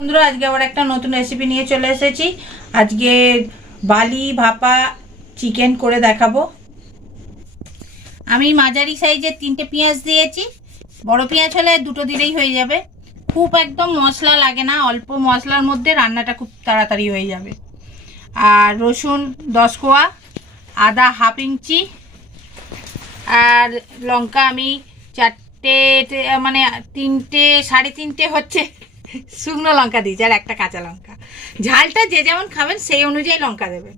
বন্ধুরা, আজকে আবার একটা নতুন রেসিপি নিয়ে চলে এসেছি। আজকে বালি, ভাপা চিকেন করে দেখাবো। আমি মাঝারি সাইজের তিনটে পেঁয়াজ দিয়েছি। বড় পেঁয়াজ হলে দুটো দিলেই হয়ে যাবে। খুব একদম মশলা লাগে না, অল্প মশলার মধ্যে রান্নাটা খুব তাড়াতাড়ি হয়ে যাবে। আর রসুন, দশ কোয়া, আদা হাফ ইঞ্চি। আর লঙ্কা আমি চারটে মানে তিনটে, সাড়ে তিনটে হচ্ছে। শুকনো লঙ্কা দিয়েছি আর একটা কাঁচা লঙ্কা। ঝালটা যে যেমন খাবেন সেই অনুযায়ী লঙ্কা দেবেন।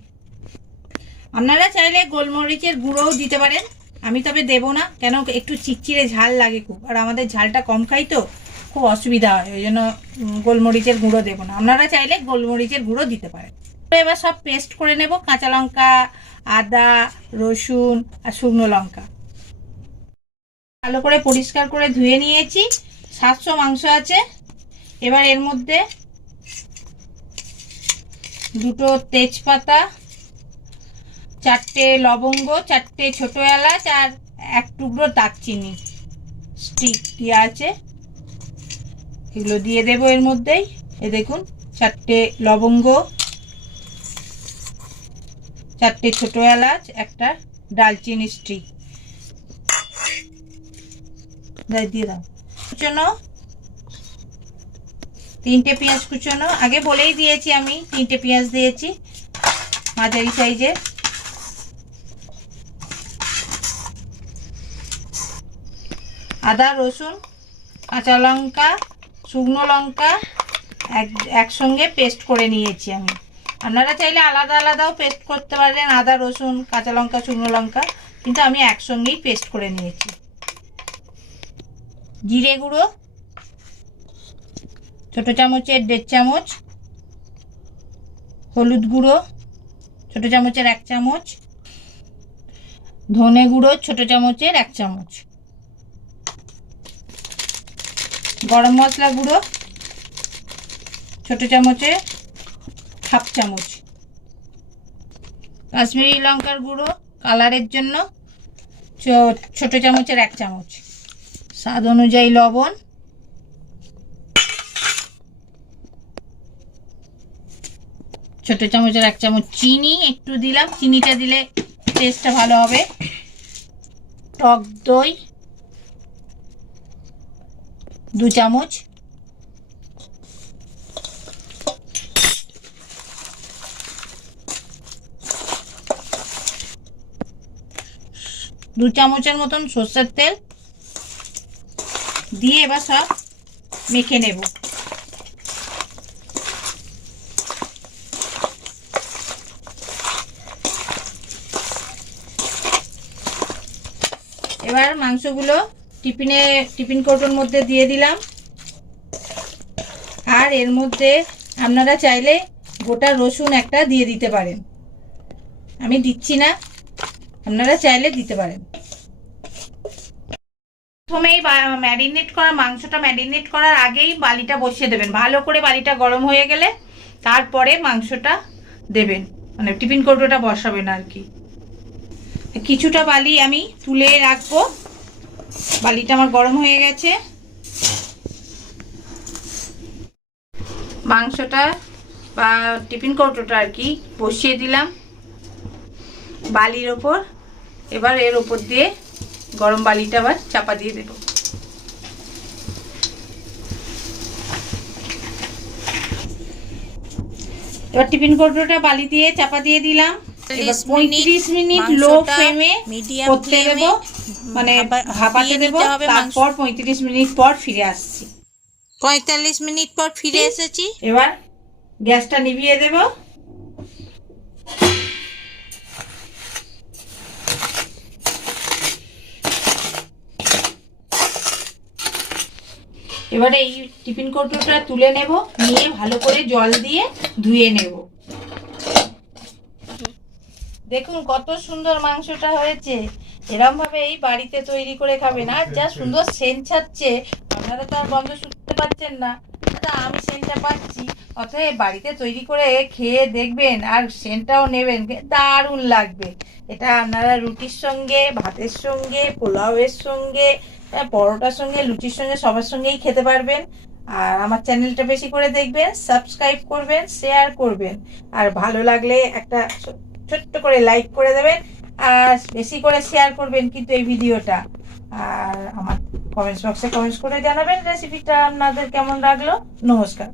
আপনারা চাইলে গোলমরিচের গুঁড়োও দিতে পারেন। আমি তবে দেব না, কেন একটু চিটচিড়ে ঝাল লাগে খুব। আর আমাদের ঝালটা কম খাই তো, খুব অসুবিধা হয়, ওই জন্য গোলমরিচের গুঁড়ো দেবো না। আপনারা চাইলে গোলমরিচের গুঁড়ো দিতে পারেন। তো এবার সব পেস্ট করে নেব, কাঁচা লঙ্কা, আদা, রসুন আর শুকনো লঙ্কা। ভালো করে পরিষ্কার করে ধুয়ে নিয়েছি। সাতশো মাংস আছে। এবার এর মধ্যে দুটো তেজপাতা, চারটে লবঙ্গ, চারটে ছোট এলাচ আর এক টুকরো দারচিনি। স্টিক দেওয়া আছে। এগুলো দিয়ে দেবো এর মধ্যেই। এ দেখুন, চারটে লবঙ্গ, চারটে ছোট এলাচ, একটা ডালচিনি স্টিক দিয়ে দাও। জন্য তিনটে পেঁয়াজ কুচোনো। আগে বলেই দিয়েছি আমি, তিনটে পেঁয়াজ দিয়েছি, মাঝারি সাইজের। আদা, রসুন, কাঁচা লঙ্কা, শুকনো লঙ্কা, এক, একসঙ্গে পেস্ট করে নিয়েছি আমি। আপনারা চাইলে আলাদা আলাদাও পেস্ট করতে পারেন, আদা, রসুন, কাঁচা লঙ্কা, শুকনো লঙ্কা, কিন্তু আমি একসঙ্গেই পেস্ট করে নিয়েছি। জিরে গুঁড়ো ছোট চামচের দেড় চামচ, হলুদ গুঁড়ো, ছোট চামচের এক চামচ, ধনে গুঁড়ো, ছোট চামচের এক চামচ, গরম মশলা গুঁড়ো, ছোট চামচে হাফ চামচ, কাশ্মীরি লঙ্কার গুঁড়ো কালারের জন্য ছোট চামচের এক চামচ, স্বাদ অনুযায়ী লবণ ছোট চামচের এক চামচ চিনি একটু দিলাম। চিনিটা দিলে টেস্টটা ভালো হবে। টক দই দু চামচ। দু চামচের মতন সর্ষের তেল। দিয়ে এবার সব মেখে নেব। এবার মাংসগুলো টিফিনে, টিফিন কৌটোর মধ্যে দিয়ে দিলাম। আর এর মধ্যে আপনারা চাইলে গোটা রসুন একটা দিয়ে দিতে পারেন। আমি দিচ্ছি না, আপনারা চাইলে দিতে পারেন। প্রথমেই ম্যারিনেট করা মাংসটা ম্যারিনেট করার আগেই বালিটা বসিয়ে দেবেন। ভালো করে বালিটা গরম হয়ে গেলে তারপরে মাংসটা দেবেন। মানে টিফিন কৌটোটা বসাবেন আর কি। কিছুটা বালি আমি তুলে রাখব। বালিটা আমার গরম হয়ে গেছে। মাংসটা বা টিফিন কৌটোটা আর কি বসিয়ে দিলাম। বালির ওপর। এবার এর ওপর দিয়ে গরম বালিটা আবার চাপা দিয়ে দেব। এবার টিফিন কৌটোটা বালি দিয়ে চাপা দিয়ে দিলাম। এবার পঁয়ত্রিশ মিনিট লো ফ্লেমে medium করতে flame দেবো মানে ভাপাতে দেবো। তারপর পঁয়ত্রিশ মিনিট পর ফিরে আসছি। পঁয়তাল্লিশ মিনিট পর ফিরে এসেছি। এবার গ্যাসটা নিভিয়ে দেব। এবারে এই টিফিন কৌটোটা তুলে নেব নিয়ে ভালো করে জল দিয়ে ধুয়ে নেব। দেখুন কত সুন্দর মাংসটা হয়েছে। এরম ভাবে এই বাড়িতে তৈরি করে খাবেন। আর যা সুন্দর সেন্ট ছাড়ছে আপনারা তো আর গন্ধ শুনতে পাচ্ছেন না। দাদা আমি সেন্টটা পাচ্ছি। অতএব বাড়িতে তৈরি করে খেয়ে দেখবেন আর সেন্টটাও নেবেন। দারুণ লাগবে। এটা আপনারা রুটির সঙ্গে ভাতের সঙ্গে পোলাওয়ের সঙ্গে হ্যাঁ, পরোটার সঙ্গে লুচির সঙ্গে সবার সঙ্গেই খেতে পারবেন। আর আমার চ্যানেলটা বেশি করে দেখবেন সাবস্ক্রাইব করবেন শেয়ার করবেন। আর ভালো লাগলে একটা ছোট্ট করে লাইক করে দেবেন আর বেশি করে শেয়ার করবেন কিন্তু এই ভিডিওটা আর আমার কমেন্টস বক্সে কমেন্টস করে জানাবেন রেসিপিটা আপনাদের কেমন লাগল। নমস্কার।